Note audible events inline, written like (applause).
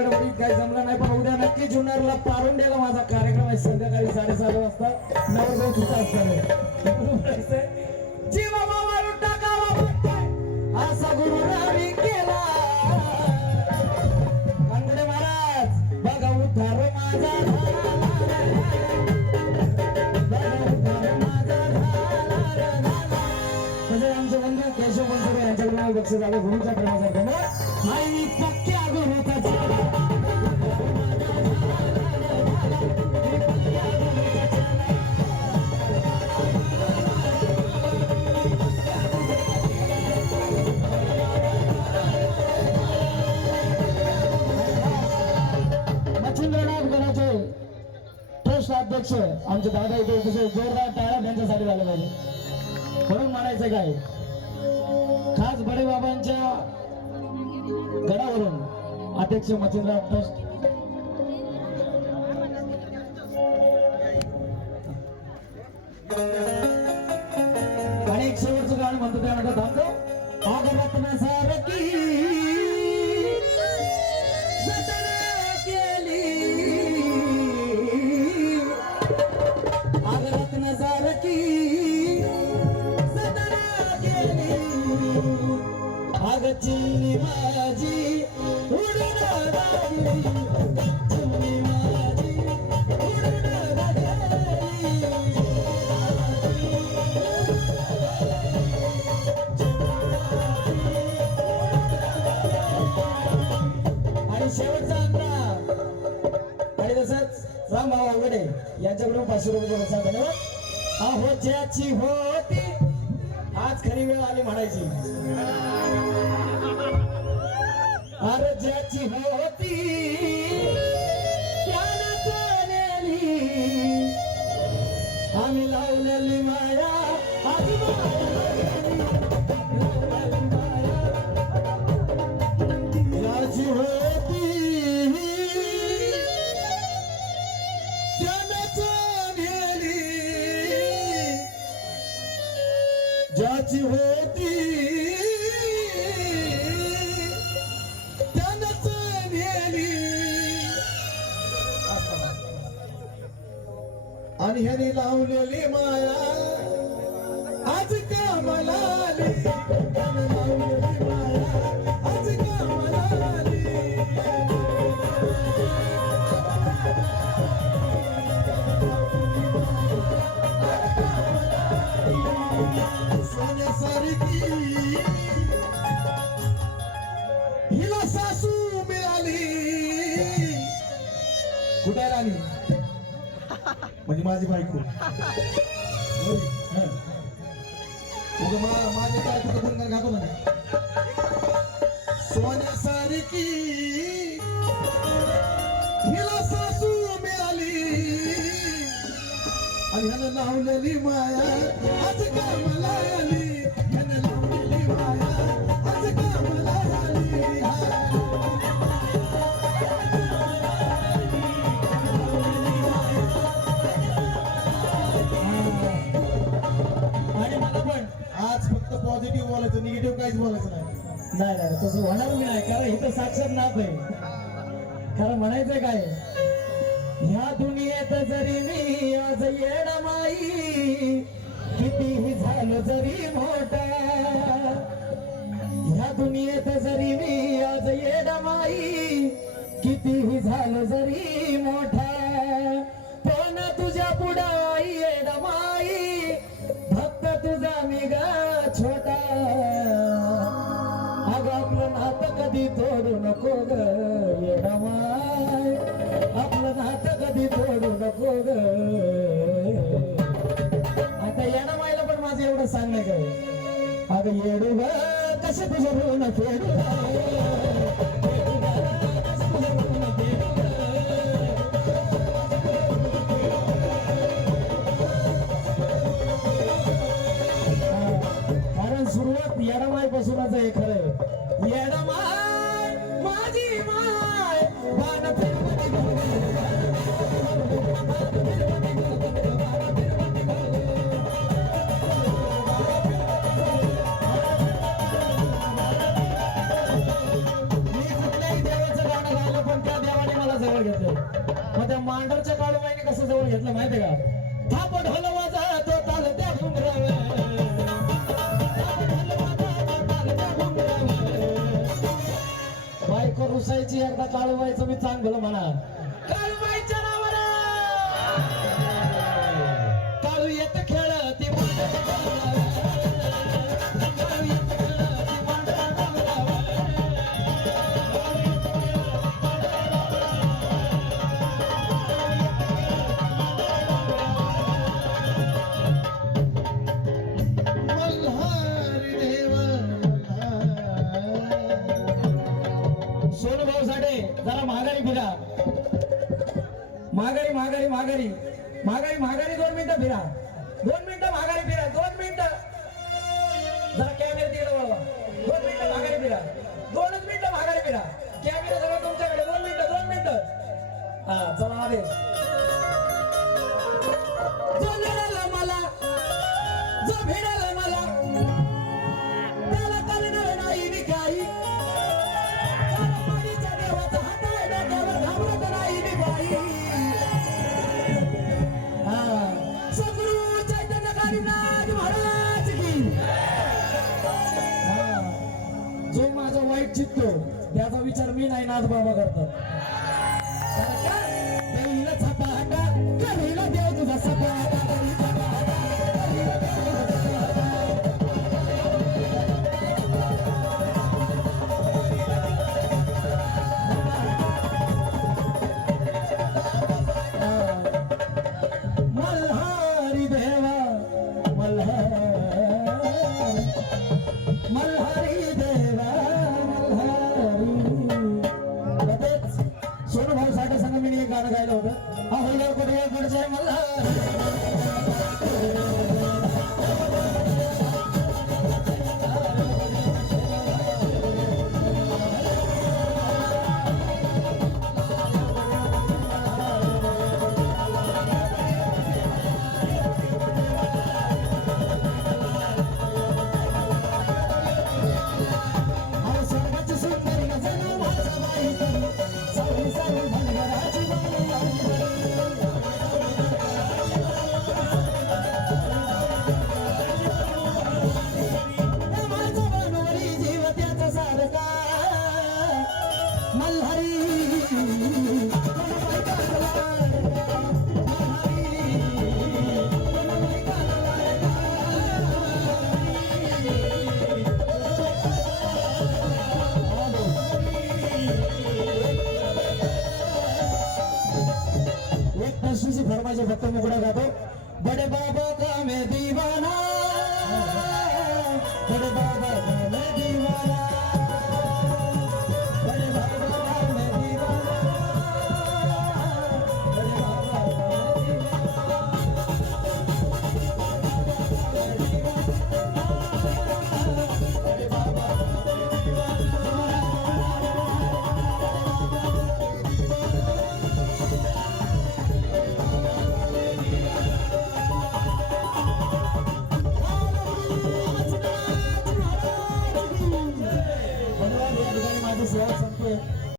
गडबडीत काही जमलं नाही पण उद्या नक्की जुन्नरला पारुंड्याला माझा कार्यक्रम आहे. संध्याकाळी साडेसात वाजता नवरदेव तिथं असणार (laughs) जीवा टाकावा म्हणताय, असा पक्षाध्यक्ष आमचे दादा इथे उपस्थित जोरदार टाळ्या त्यांच्यासाठी झालं पाहिजे. म्हणून म्हणायचं काय? खास बडे बाबांच्या गडावरून अध्यक्ष मच्छिंद्रराव ट्रस्ट त्यांच्याकडून पाचशे रुपये पुरस्कार धन्यवाद. अहो ज्याची होती आज खरी वेळ आली म्हणायची. अरे ज्याची होती आम्ही लावलेली माया ज्याची होती. त्यानच नेली. आणि ह्याने लावलेली माया आज का मला आली. माझी बायको. होय, हं. उगा मा- माझ्या बायकोचं गुणगान गातो ना सोन्यासारखी हिला सासू मिळाली. आणि ह्याला लावलेली माया आज काय मला आली. निगेटिव्ह काहीच बोलायचं नाही. नाही नाही तसं होणार मी नाही कारण इथं साक्षात नाथ आहे. कारण म्हणायचं काय? ह्या दुनियेत जरी मी आज येण माई कितीही झालं जरी मोठा ह्या दुनियेत जरी मी आज येण माई कितीही झालं जरी मोठा ग येडमाय आपलं नातं कधी तोडू नको ग आता येडमायला पण माझं एवढं सांगणं काय अग येडू ग कसं तुझं ऋण फेडू सुरुवात येडमाय पासूनच आहे खरं. येडमाय कसं माहिती माहितीये का? थापट ढोल वाजा तो ताल त्या घुंगरावर बायको रुसायची एकदा काळूबाईचं मी चांगलं म्हणा. सोनू भाऊ साठे जरा माघारी फिरा. माघारी माघारी माघारी. माघारी माघारी दोन मिनिटं फिरा. दोन मिनिटं माघारी फिरा दोन मिनिटं. जरा कॅमेरा तिकडे वळवा. दोन मिनिटं माघारी फिरा. दोनच मिनिटं माघारी फिरा. कॅमेरा जरा तुमच्याकडे. दोन मिनिटं दोन मिनिटं. हा चला आले मला जो भिडाला భక్తము కూడా కాదు బడే బాబా కామె దీవానా